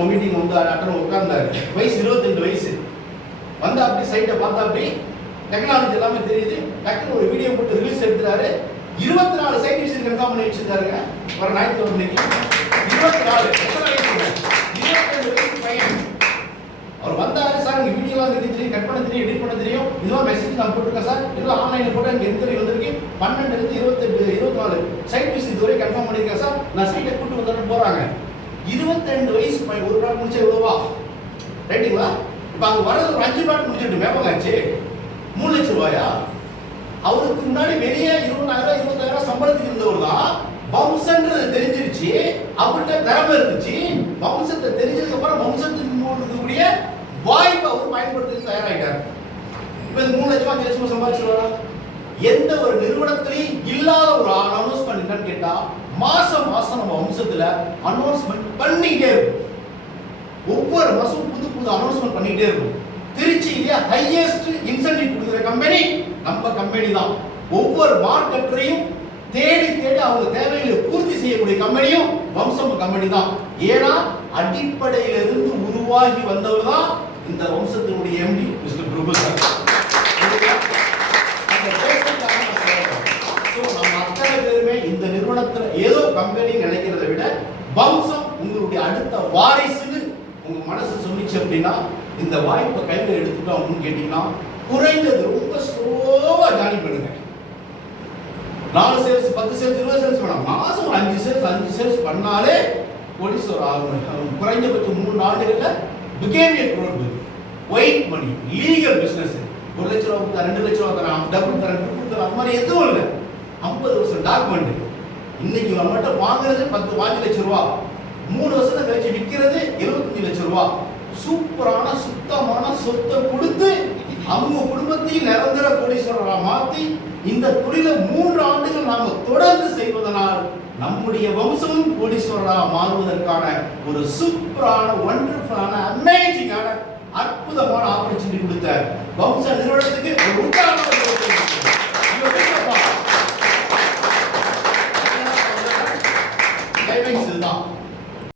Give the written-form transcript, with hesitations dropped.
நம்ம மீட்டிங் வந்து அட்டன் உட்கார்ந்தாரு. வயசு 22 வயசு. வந்து அப்படி சைட்டை பார்த்தா அப்படி டெக்னாலஜி எல்லாமே தெரியுது. டக்குன்னு ஒரு வீடியோ போட்டு ரிலீஸ் எடுத்துறாரு. 24 சைட் விசிட் கன்ஃபார்ம் பண்ணி வச்சிருக்காருங்க. ஒரு ஞாயிற்றுக்கிழமை 24 22 வயசு பையன். அவர் வந்தாரு, சார் எனக்கு வீடியோலாம் தெரியும், கட் பண்ண தெரியும், எடிட் பண்ண தெரியும், இதெல்லாம் மெசேஜ் நான் போட்டிருக்கேன் சார், இதெல்லாம் ஆன்லைனில் போட்டு எனக்கு எந்த வந்திருக்கு 12 28 24 சைட் விசிட் இதுவரை கன்ஃபார்ம் பண்ணியிருக்கேன் சார், நான் சைட்டை கூட்டு வந்துட்டு போகிறாங்க. 22 வயசு பையன் ஒரு நாள் முடிச்சா எவ்வளோவா ரைட்டுங்களா? இப்போ அங்கே வர்றது ஒரு 5 நாள் முடிச்சுட்டு மேப்பாச்சு 3 லட்சம் ரூபாயா? அவருக்கு முன்னாடி வெளியே 20,000 20,000 சம்பளத்துக்கு இருந்தவர் தான். வம்சன்றது தெரிஞ்சிருச்சு, அவர்கிட்ட திறமை இருந்துச்சு. வம்சத்தை தெரிஞ்சதுக்கு அப்புறம் வம்சத்துக்கு இருக்கக்கூடிய வாய்ப்பை அவர் பயன்படுத்த தயாராகிட்டார். இப்போ 3 லட்சம் 5 லட்சம் சம்பாதிச்சுருவாரா? எந்த ஒரு நிறுவனத்திலையும் இல்லாத ஒரு அனௌன்ஸ்மெண்ட் என்னன்னு கேட்டா, மாசம் மாசம் நம்ம வம்சத்துல அனௌன்ஸ்மெண்ட் பண்ணிட்டே இருக்கும். ஒவ்வொரு மாசமும் புது புது அனௌன்ஸ்மெண்ட் பண்ணிட்டே இருக்கும். திருச்சியிலே ஹையஸ்ட் இன்சென்டிவ் கொடுக்குற கம்பெனி நம்ம கம்பெனி தான். ஒவ்வொரு மார்க்கெட்டையும் தேடி தேடி அவங்க தேவைகளை பூர்த்தி செய்யக்கூடிய கம்பெனியும் வம்சம் கம்பெனி தான். ஏன்னா அடிப்படையிலிருந்து உருவாகி வந்தவர் தான் இந்த வம்சத்தினுடைய எம்டி மிஸ்டர் பிரபு சார். நம்ம அத்தனை பேருமே இந்த நிறுவனத்துல ஏதோ கம்பெனி நினைக்கிறத விட வம்சம் உங்களுடைய அடுத்த வாரிசுன்னு உங்க மனசு சொன்னிச்சு அப்படின்னா இந்த வாய்ப்பை கையில் எடுத்துட்டோம் அப்படின்னு கேட்டீங்கன்னா குறைந்தது ரொம்ப ஸ்லோவா ஜாலி பண்ணுங்க. 4 சேல்ஸ் 10 சேல்ஸ் 20 சேல்ஸ் வேணாம், மாசம் ஒரு 5 சேல்ஸ் பண்ணாலே கோடீஸ்வரர் ஆகும். குறைஞ்சபட்சம் 3 ஆண்டுகள்ல behaviour growth, white money, legal business 1 லட்ச ரூபா கொடுத்தா 2 லட்ச ரூபா தரான், டபுள் தரேன் ட்ரிபிள் தரேன், அந்த மாதிரி எதுவும் இல்லை. 50 வருஷம் டாக்குமெண்ட். இன்னைக்கு நம்மகிட்ட வாங்குறது 5 லட்ச ரூபா, 3 வருஷம் கழிச்சு விற்கிறது 75 லட்ச ரூபா. சூப்பரான சுத்தமான சொத்தை கொடுத்து அவங்க குடும்பத்தையும் நிரந்தர கோடீஸ்வரரா மாத்தி இந்த தொழில 3 ஆண்டுகள் நாம தொடர்ந்து செய்வதனால் நம்முடைய வம்சமும் கோடீஸ்வரரா மாறுவதற்கான ஒரு சூப்பரான வண்டர்ஃபுல்லான அமேசிங்கான அற்புதமான ஆப்பர்ச்சுனிட்டி கொடுத்த வம்ச நிறுவனத்துக்கு ஒரு உற்சாகமான